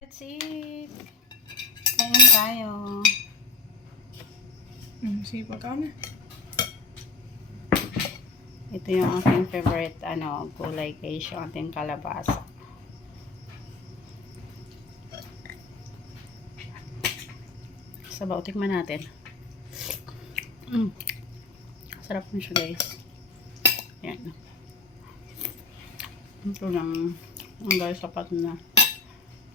That's it. Kain tayo. Sige, pagkaon na. Ito yung aking favorite, gulay guys, yung ating kalabasa. Sabaw, tikman natin. Sarap mo siya guys. Yan. Ito lang. Ang guys, sapat na.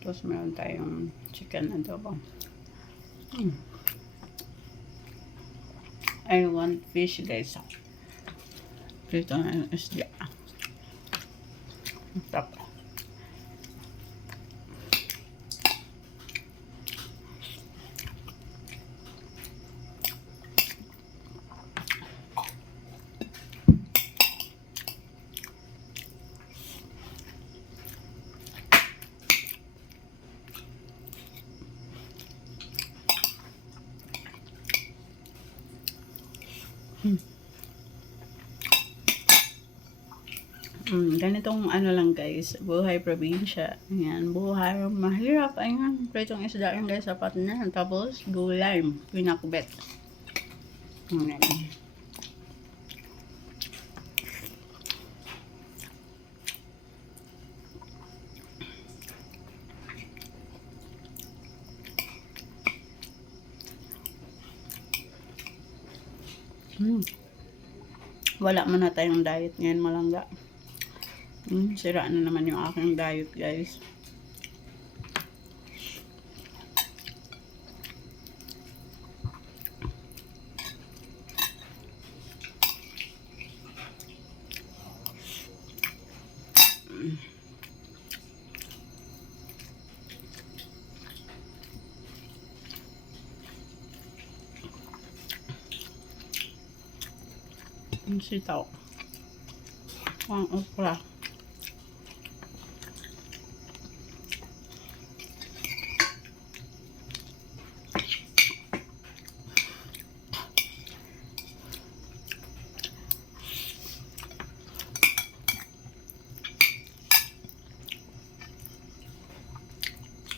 Tapos meron tayong chicken adobo. I want fish guys. Dito na yung isda. Tap. Ganitong lang guys, buhay probinsya. Ayan, buhay mahirap. Ayan, pritong isda yan guys, sapat na. Tapos, gulay, pinakbet. Ayan. Wala man na tayong diet ngayon, malangga. Sira na naman yung aking diet guys. Sitaw. Ang okra.